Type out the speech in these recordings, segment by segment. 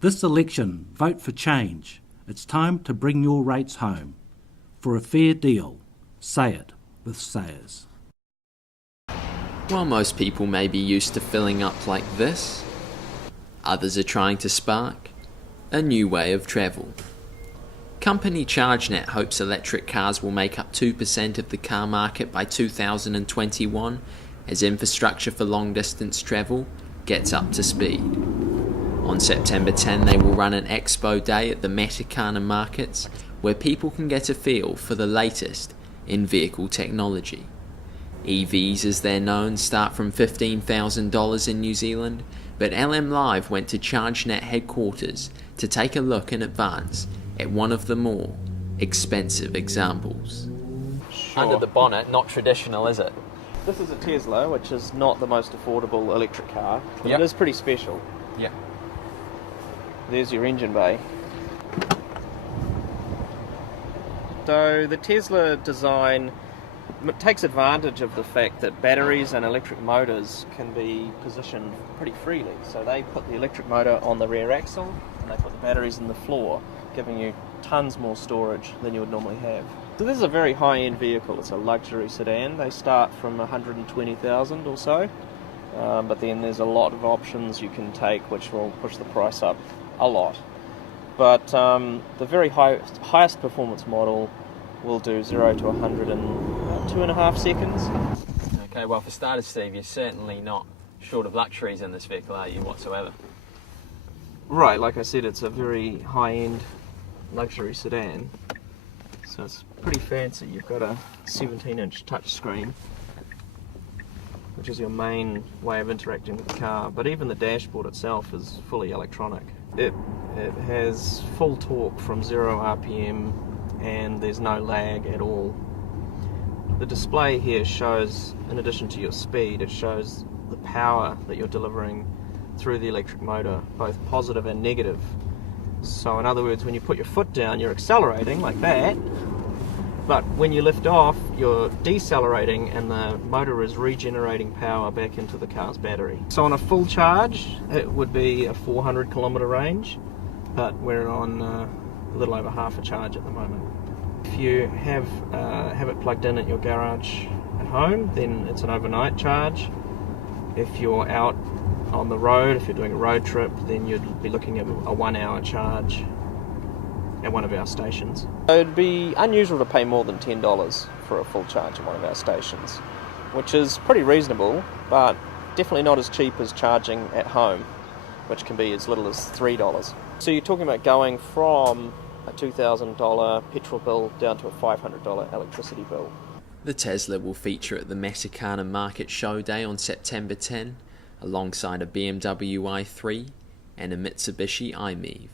This election, vote for change. It's time to bring your rates home. For a fair deal, say it with Sayers. While most people may be used to filling up like this, others are trying to spark a new way of travel. Company ChargeNet hopes electric cars will make up 2% of the car market by 2021 as infrastructure for long-distance travel gets up to speed. On September 10, they will run an expo day at the Matakana Markets where people can get a feel for the latest in vehicle technology. EVs, as they're known, start from $15,000 in New Zealand, but LMLive went to ChargeNet headquarters to take a look in advance at one of the more expensive examples. Sure. Under the bonnet, not traditional, is it? This is a Tesla, which is not the most affordable electric car, but Yep. It is pretty special. Yeah. There's your engine bay. So the Tesla design takes advantage of the fact that batteries and electric motors can be positioned pretty freely. So they put the electric motor on the rear axle and they put the batteries in the floor, giving you tons more storage than you would normally have. So this is a very high-end vehicle. It's a luxury sedan. They start from 120,000 or so, but then there's a lot of options you can take which will push the price up a lot. But the very highest performance model will do 0 to 100 in 2.5 seconds. Okay, well for starters, Steve, you're certainly not short of luxuries in this vehicle, are you, whatsoever? Right, like I said, it's a very high-end luxury sedan. So it's pretty fancy. You've got a 17-inch touchscreen, which is your main way of interacting with the car. But even the dashboard itself is fully electronic. It has full torque from 0 RPM and there's no lag at all. The display here shows, in addition to your speed, it shows the power that you're delivering through the electric motor, both positive and negative. So in other words, when you put your foot down, you're accelerating like that, but when you lift off, you're decelerating and the motor is regenerating power back into the car's battery. So on a full charge, it would be a 400 kilometre range, but we're on a little over half a charge at the moment. If you have it plugged in at your garage at home, then it's an overnight charge. If you're out on the road, if you're doing a road trip, then you'd be looking at a 1 hour charge at one of our stations. It'd be unusual to pay more than $10 for a full charge at one of our stations, which is pretty reasonable, but definitely not as cheap as charging at home, which can be as little as $3. So you're talking about going from a $2,000 petrol bill down to a $500 electricity bill. The Tesla will feature at the Matakana Market show day on September 10, alongside a BMW i3 and a Mitsubishi iMIV.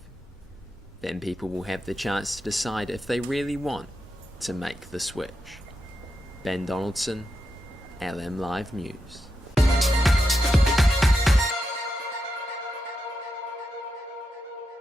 Then people will have the chance to decide if they really want to make the switch. Ben Donaldson, LMLive News.